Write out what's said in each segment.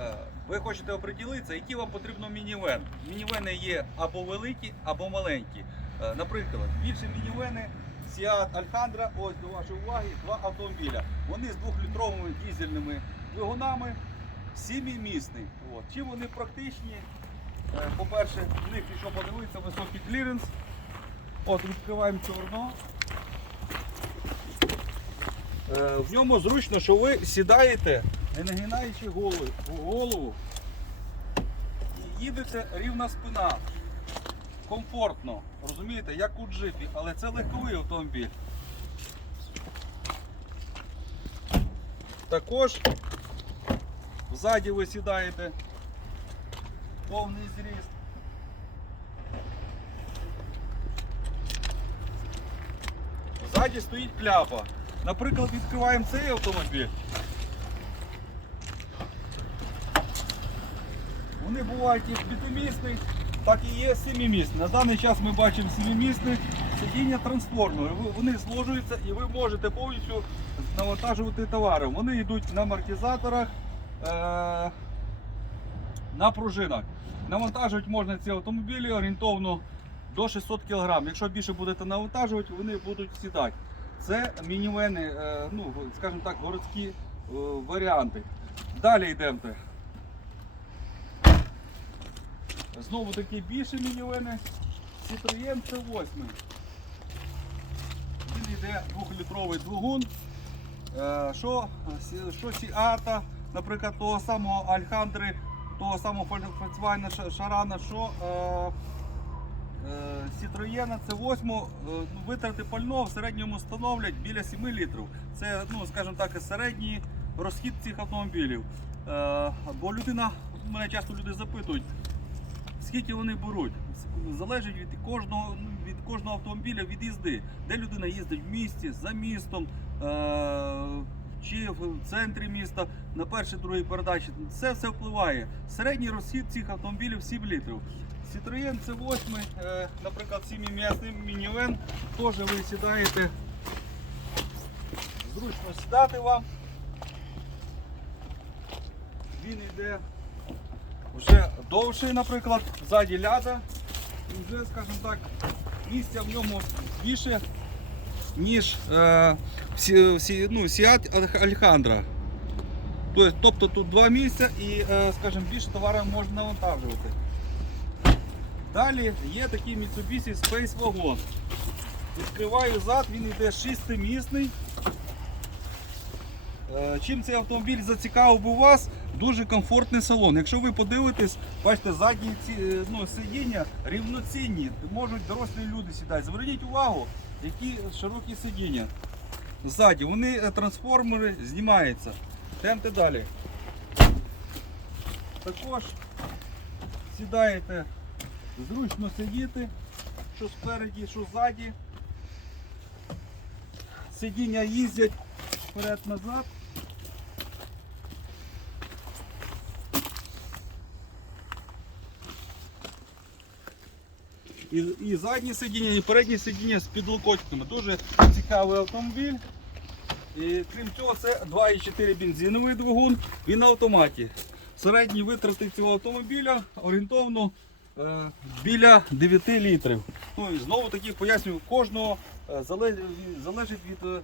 Е, Ви хочете оприділитися, який вам потрібно мінівен. Мінівени є або великі, або маленькі. Е, Наприклад, більше мінівени Seat Alhambra, ось до вашої уваги, два автомобіля. Вони з двохлітровими дізельними двигунами, сімімісний. Чим вони практичні? Е, По-перше, в них, якщо подивитися, високий кліренс. От відкриваємо чорно. В ньому зручно, що ви сідаєте, не нагинаючи голову, голову їдете рівна спина. Комфортно, розумієте, як у джипі, але це легковий автомобіль. Також ззаді ви сідаєте повний зріст. Ззаді стоїть кляпа. Наприклад, відкриваємо цей автомобіль. Вони бувають як п'ятимісний, так і є сімімісний. На даний час ми бачимо сімімісний сидіння трансформери. Вони зложуються і ви можете повністю навантажувати товари. Вони йдуть на амортизаторах, е- на пружинах. Навантажувати можна ці автомобілі орієнтовно до 600 кг. Якщо більше будете навантажувати, вони будуть сідати. Це мінівени, ну, скажімо так, городські е, варіанти. Далі йдемо. Знову таки більше мінівени. Citroën C8. Він йде 2-літровий двигун. Е, Що, що Сіата, наприклад, того самого Альхандри, того самого Volkswagen Шарана, що Citroën C8 е, ну, витрати пального в середньому становлять біля 7 літрів. Це, ну, скажімо так, середній розхід цих автомобілів. Е, Бо людина, мене часто люди запитують, скільки вони беруть. Залежить від кожного, від кожного автомобіля від їзди. Де людина їздить в місті, за містом, е- чи в центрі міста, на першій другій передачі. Це все впливає. Середній розхід цих автомобілів 7 літрів. Citroën C8, е, наприклад, сімімісний мінівен, теж ви сідаєте. Зручно сідати вам. Він йде вже довший, наприклад, ззаді ляда. І вже, скажімо так, місця в ньому більше, ніж е, всі, всі, ну, Seat Alhambra. Тобто, тобто тут два місця і, е, скажімо, більше товару можна навантажувати. Далі є такий Mitsubishi Space Wagon. Відкриваю зад, він йде шестимісний. Е, Чим цей автомобіль зацікавив би вас, дуже комфортний салон. Якщо ви подивитесь, бачите, задні е, ну, сидіння рівноцінні, можуть дорослі люди сідати. Зверніть увагу, які широкі сидіння. Ззаді, вони е, трансформери знімаються. Темте далі. Також сідаєте зручно сидіти, що спереді, що ззаді. Сидіння їздять вперед-назад. І, і заднє сидіння, і переднє сидіння з підлокотниками. Дуже цікавий автомобіль. І крім цього, це 2,4 бензиновий двигун, він на автоматі. Середні витрати цього автомобіля орієнтовно е, біля 9 літрів. Ну і знову таки пояснюю, кожного е, залежить, від, е,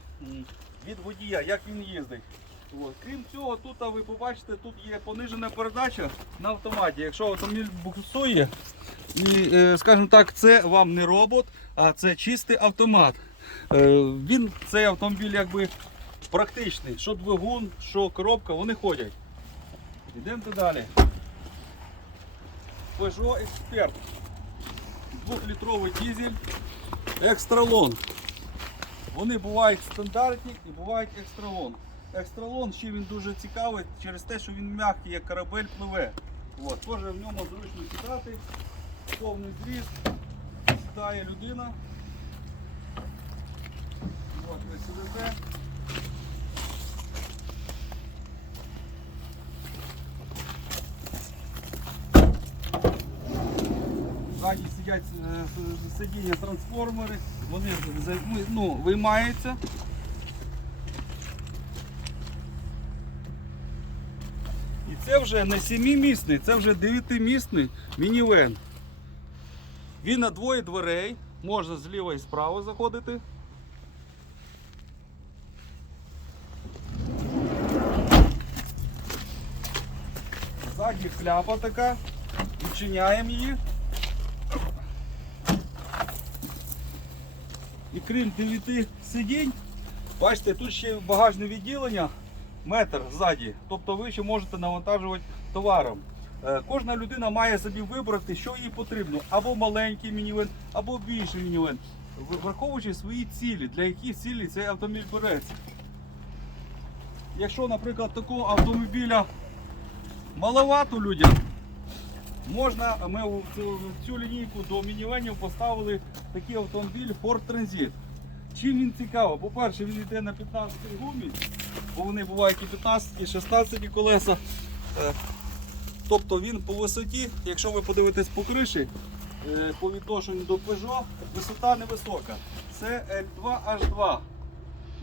від водія, як він їздить. От. Крім цього, тут ви побачите, тут є понижена передача на автоматі. Якщо автомобіль буксує, і, е, скажімо так, це вам не робот, а це чистий автомат. Е, Він, цей автомобіль якби практичний. Що двигун, що коробка, вони ходять. Йдемо далі. Peugeot Expert. Двохлітровий дизель. Екстралон. Вони бувають стандартні і бувають екстралон. Екстралон ще він дуже цікавий через те, що він м'який, як корабель пливе. От, теж в ньому зручно сідати, повний зріст, сідає людина. От, ви сидите. Ззаді сидять е, сидіння трансформери, вони ну, виймаються. І це вже не 7-місний, це вже 9-місний мінівен. Він на двоє дверей, можна зліва і справа заходити. Ззаді кляпа така, відчиняємо її. І крім 9 сидінь, бачите, тут ще багажне відділення, метр ззаді. Тобто ви ще можете навантажувати товаром. Е, Кожна людина має собі вибрати, що їй потрібно. Або маленький мінівен, або більший мінівен. Враховуючи свої цілі, для яких цілей цей автомобіль береться. Якщо, наприклад, такого автомобіля маловато людям, можна, ми в цю, цю лінійку до мінівенів поставили такий автомобіль Ford Transit. Чим він цікавий? По-перше, він йде на 15 гумі, бо вони бувають і 15, і 16 колеса. Е, Тобто він по висоті, якщо ви подивитесь по криші, е, по відношенню до Peugeot, висота невисока. Це L2H2.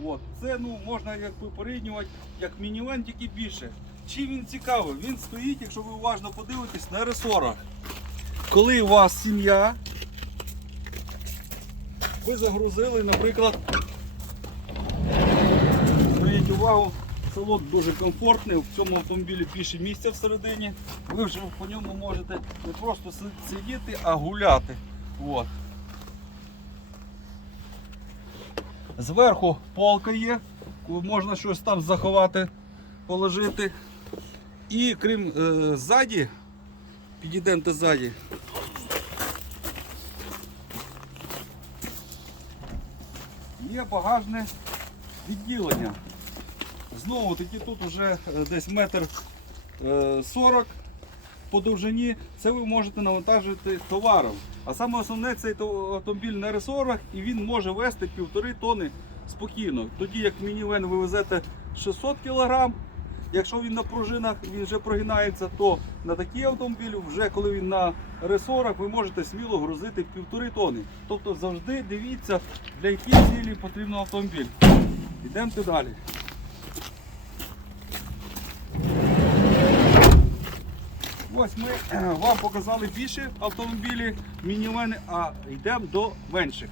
От. Це ну, можна якби порівнювати як мінівен, тільки більше. Чим він цікавий? Він стоїть, якщо ви уважно подивитесь, на ресорах. Коли у вас сім'я, ви загрузили, наприклад, зверніть увагу, салон дуже комфортний, в цьому автомобілі більше місця всередині. Ви вже по ньому можете не просто сидіти, а гуляти. От. Зверху полка є, можна щось там заховати, положити. І крім е, ззаді, підійдемо ззаді. Є багажне відділення. Знову таки тут вже е, десь метр е, сорок по довжині. Це ви можете навантажити товаром. А саме основне цей автомобіль на ресорах і він може вести півтори тони спокійно. Тоді як мінівен ви везете 600 кг, якщо він на пружинах він вже прогинається, то на такий автомобіль, вже коли він на ресорах, ви можете сміло грузити півтори тони. Тобто завжди дивіться, для яких цілі потрібен автомобіль. Йдемо далі. Ось ми е, вам показали більші автомобілі, мінівени, а йдемо до менших.